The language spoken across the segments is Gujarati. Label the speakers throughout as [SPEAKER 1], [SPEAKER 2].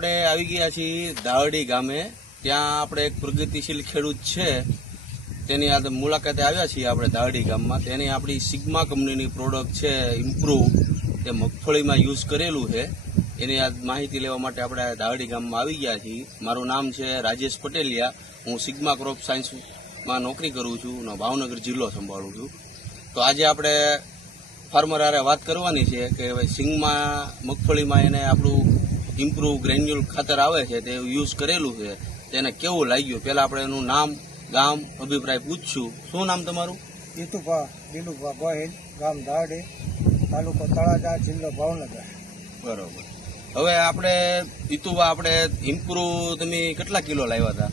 [SPEAKER 1] આપણે આવી ગયા છીએ દાવડી ગામે. ત્યાં આપણે એક પ્રગતિશીલ ખેડૂત છે. તેની આ મુલાકાતે આવ્યા છીએ આપણે દાવડી ગામમાં. તેની આપણી સિગ્મા કંપનીની પ્રોડક્ટ છે ઇમ્પ્રુવ તે મગફળીમાં યુઝ કરેલું છે. એની આ માહિતી લેવા માટે આપણે દાવડી ગામમાં આવી ગયા છીએ. મારું નામ છે રાજેશ પટેલિયા. હું સિગ્મા ક્રોપ સાયન્સમાં નોકરી કરું છું અને ભાવનગર જિલ્લો સંભાળું છું. તો આજે આપણે ફાર્મર હારે વાત કરવાની છે કે હવે સિંગમાં મગફળીમાં એને આપણું ઇમ્પ્રુવ ગ્રેન્યુલ ખાતર આવે છે તે યુઝ કરેલું છે. તેને કેવું લાગ્યું? પહેલાં આપણે એનું નામ ગામ અભિપ્રાય પૂછશું. શું નામ તમારું?
[SPEAKER 2] જીતુભા દિલુભા ગોહિલ ગામ ધાડે તાલુકો તળાજા જિલ્લો ભાવનગર.
[SPEAKER 1] બરોબર. હવે આપણે જીતુભા આપણે ઇમ્પ્રુવ તમે કેટલા કિલો લાવ્યા હતા?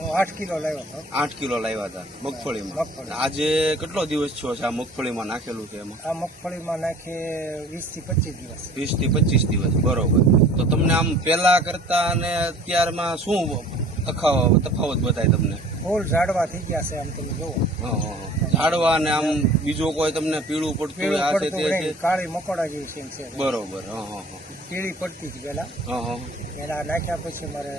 [SPEAKER 2] આઠ કિલો લાવ્યો હતો.
[SPEAKER 1] આઠ કિલો લાવ્યા હતા મગફળીમાં. આજે કેટલો દિવસ થયો છે આ મગફળીમાં નાખેલું છે એમાં?
[SPEAKER 2] આ મગફળીમાં નાખે વીસથી પચીસ દિવસ.
[SPEAKER 1] વીસથી પચીસ દિવસ બરોબર. તો તમને આમ પેલા કરતા અને અત્યારમાં શું તફાવત બતાય તમને?
[SPEAKER 2] ફૂલ ઝાડવા થઈ ગયા છે આમ તમે જોવો
[SPEAKER 1] હં, હં, હં. ઝાડવા ને આમ બીજું કોઈ તમને પીળું પડતું આ છે તે
[SPEAKER 2] કાળી મકોડા જેવી સીન છે.
[SPEAKER 1] બરોબર હં, હં, હં.
[SPEAKER 2] પીળી પડતી હતી પેલા
[SPEAKER 1] હં, હં.
[SPEAKER 2] એના નાખ્યા પછી મારે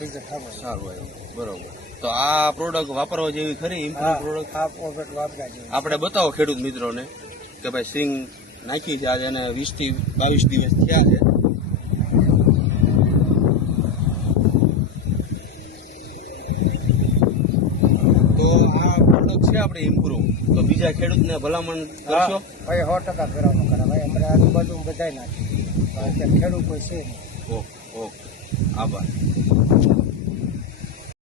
[SPEAKER 2] રિઝલ્ટ ખબર
[SPEAKER 1] સારું આવ્યું બરોબર. તો આ પ્રોડક્ટ વાપરવા જેવી ખરી ઇમ્પ્રુવ પ્રોડક્ટ
[SPEAKER 2] આ પ્રોડક્ટ વાપરવા જેવી.
[SPEAKER 1] આપણે બતાવો ખેડૂત મિત્રોને કે ભાઈ સિંગ નાખી છે આજે એને વીસથી બાવીસ દિવસ થયા છે તો આ છે આપણે ઇમ્પ્રુવ તો બીજા ખેડૂતને ભલામણ કરશો?
[SPEAKER 2] ભાઈ સો ટકા કરવાનું કરે. ભાઈ અમારે આજુબાજુ બધાય નાખે ખેડૂત કોઈ છે
[SPEAKER 1] ઓકે ઓકે આભાર.